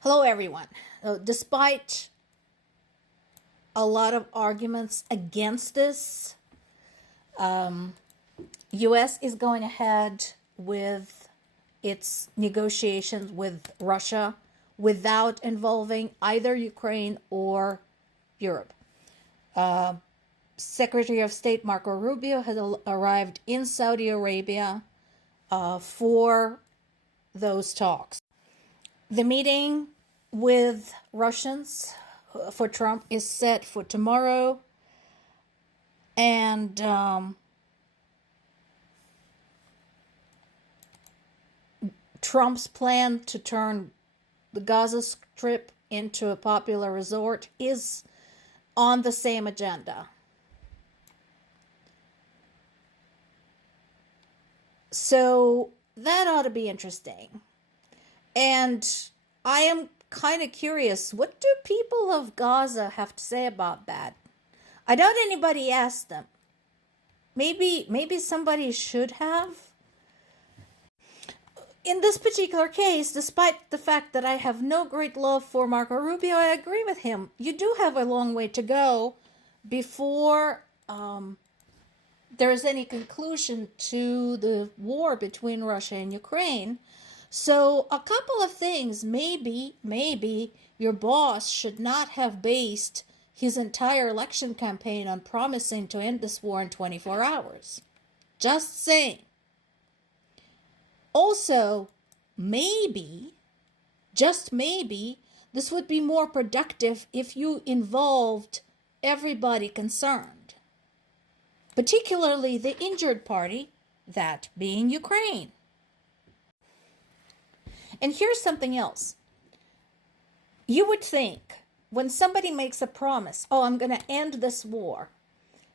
Hello, everyone. Despite a lot of arguments against this, U.S. is going ahead with its negotiations with Russia without involving either Ukraine or Europe. Secretary of State Marco Rubio has arrived in Saudi Arabia for those talks. The meeting with Russians for Trump is set for tomorrow, and Trump's plan to turn the Gaza Strip into a popular resort is on the same agenda. So that ought to be interesting. And I am kind of curious, what do people of Gaza have to say about that? I doubt anybody asked them. Maybe somebody should have. In this particular case, despite the fact that I have no great love for Marco Rubio, I agree with him. You do have a long way to go before there is any conclusion to the war between Russia and Ukraine. So a couple of things, maybe your boss should not have based his entire election campaign on promising to end this war in 24 hours. Just saying. Also, maybe, just maybe, this would be more productive if you involved everybody concerned, particularly the injured party, that being Ukraine. And here's something else. You would think when somebody makes a promise, oh, I'm going to end this war,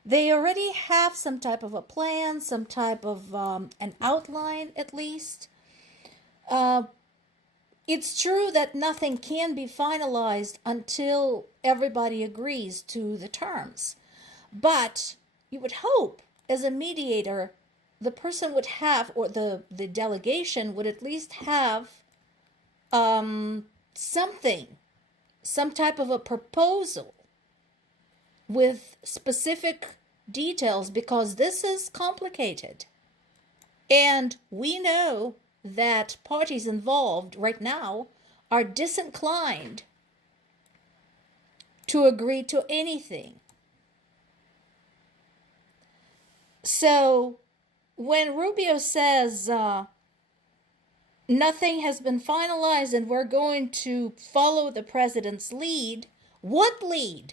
they already have some type of a plan, some type of an outline at least. It's true that nothing can be finalized until everybody agrees to the terms. But you would hope, as a mediator, the person would have, or the delegation would at least have something, some type of a proposal with specific details, because this is complicated. And we know that parties involved right now are disinclined to agree to anything. So when Rubio says nothing has been finalized and we're going to follow the president's lead, what lead?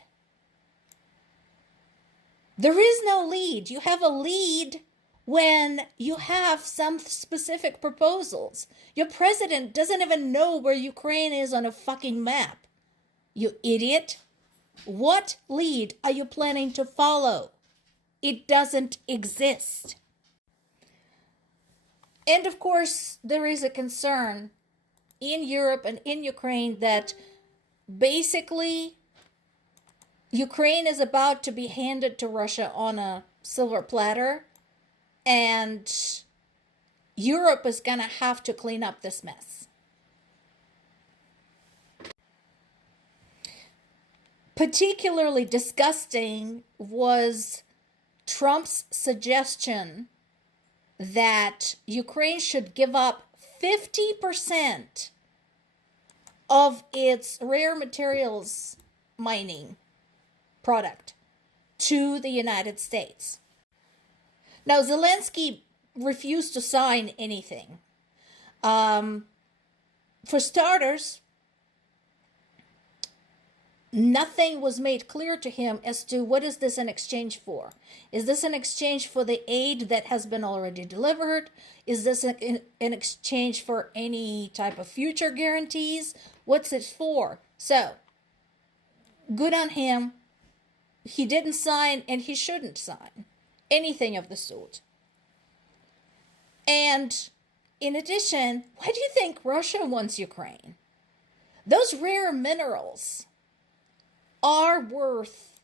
There is no lead. You have a lead when you have some specific proposals. Your president doesn't even know where Ukraine is on a fucking map. You idiot. What lead are you planning to follow? It doesn't exist. And of course, there is a concern in Europe and in Ukraine that basically Ukraine is about to be handed to Russia on a silver platter, and Europe is going to have to clean up this mess. Particularly disgusting was Trump's suggestion that Ukraine should give up 50% of its rare materials mining product to the United States. Now, Zelensky refused to sign anything. For starters, nothing was made clear to him as to what is this in exchange for. Is this an exchange for the aid that has been already delivered? Is this an exchange for any type of future guarantees? What's it for? So, good on him. He didn't sign, and he shouldn't sign anything of the sort. And in addition, why do you think Russia wants Ukraine? Those rare minerals are worth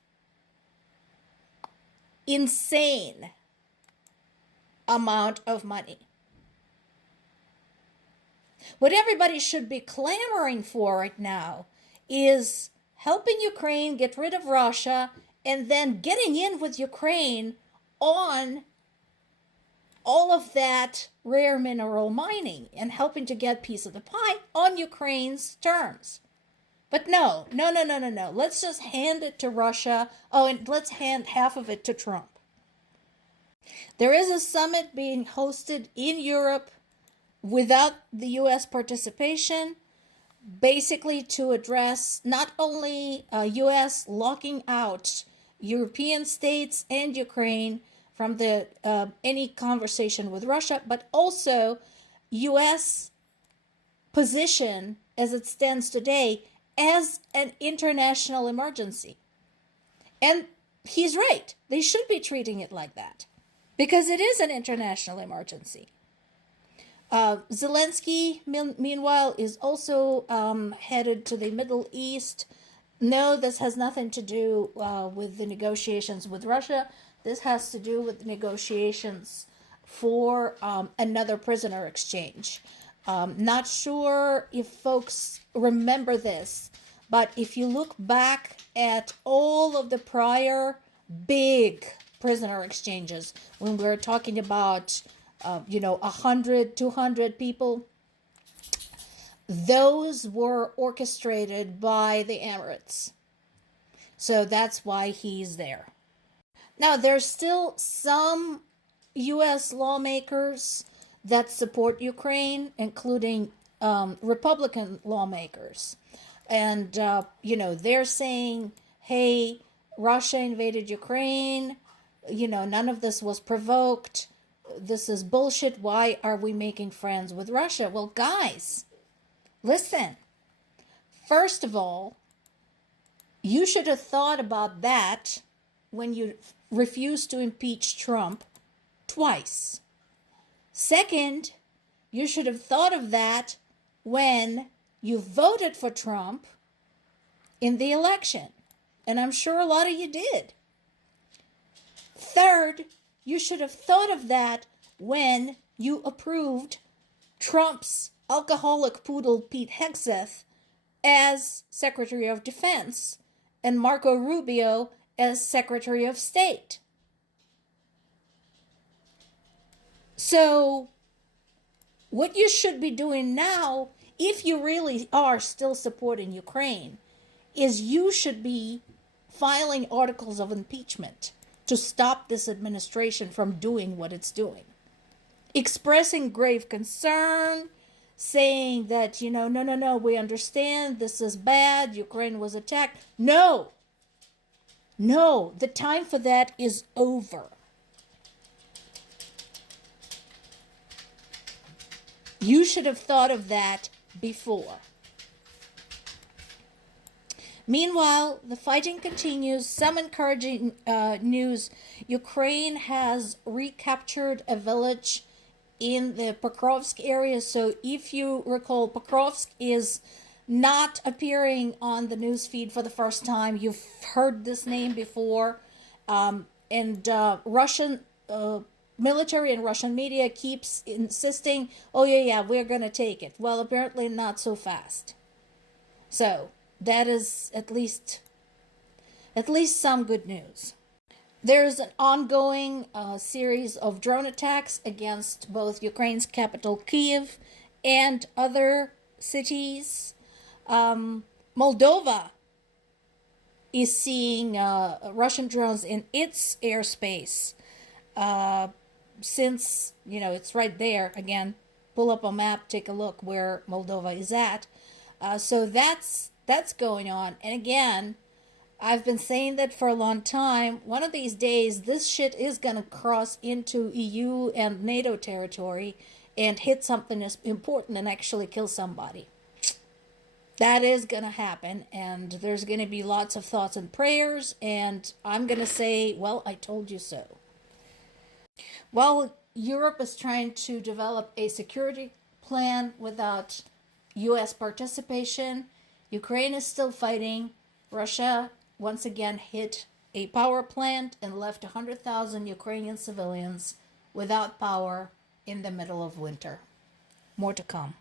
insane amount of money. What everybody should be clamoring for right now is helping Ukraine get rid of Russia and then getting in with Ukraine on all of that rare mineral mining and helping to get a piece of the pie on Ukraine's terms. But no. Let's just hand it to Russia. Oh, and let's hand half of it to Trump. There is a summit being hosted in Europe without the U.S. participation, basically to address not only U.S. locking out European states and Ukraine from the any conversation with Russia, but also U.S. position as it stands today as an international emergency. And he's right. They should be treating it like that because it is an international emergency. Zelensky, meanwhile, is also headed to the Middle East. No, this has nothing to do with the negotiations with Russia. This has to do with the negotiations for another prisoner exchange. Not sure if folks remember this, but if you look back at all of the prior big prisoner exchanges, when we're talking about 100, 200 people, those were orchestrated by the Emirates. So that's why he's there. Now, there's still some U.S. lawmakers that support Ukraine, including Republican lawmakers. And, they're saying, hey, Russia invaded Ukraine. None of this was provoked. This is bullshit. Why are we making friends with Russia? Well, guys, listen. First of all, you should have thought about that when you refused to impeach Trump twice. Second, you should have thought of that when you voted for Trump in the election. And I'm sure a lot of you did. Third, you should have thought of that when you approved Trump's alcoholic poodle Pete Hegseth as Secretary of Defense and Marco Rubio as Secretary of State. So, what you should be doing now, if you really are still supporting Ukraine, is you should be filing articles of impeachment to stop this administration from doing what it's doing. Expressing grave concern, saying that, no, we understand, this is bad, Ukraine was attacked. No, the time for that is over. You should have thought of that before. Meanwhile, the fighting continues. Some encouraging news. Ukraine has recaptured a village in the Pokrovsk area. So if you recall, Pokrovsk is not appearing on the news feed for the first time. You've heard this name before. And Russian military and Russian media keeps insisting, oh yeah, we're going to take it. Well, apparently not so fast. So that is at least some good news. There's an ongoing series of drone attacks against both Ukraine's capital, Kyiv, and other cities. Moldova is seeing Russian drones in its airspace since, it's right there. Again, pull up a map, take a look where Moldova is at. So that's going on. And again, I've been saying that for a long time. One of these days, this shit is going to cross into EU and NATO territory and hit something as important and actually kill somebody. That is going to happen, and there's going to be lots of thoughts and prayers, and I'm going to say, well, I told you so. While Europe is trying to develop a security plan without U.S. participation, Ukraine is still fighting. Russia once again hit a power plant and left 100,000 Ukrainian civilians without power in the middle of winter. More to come.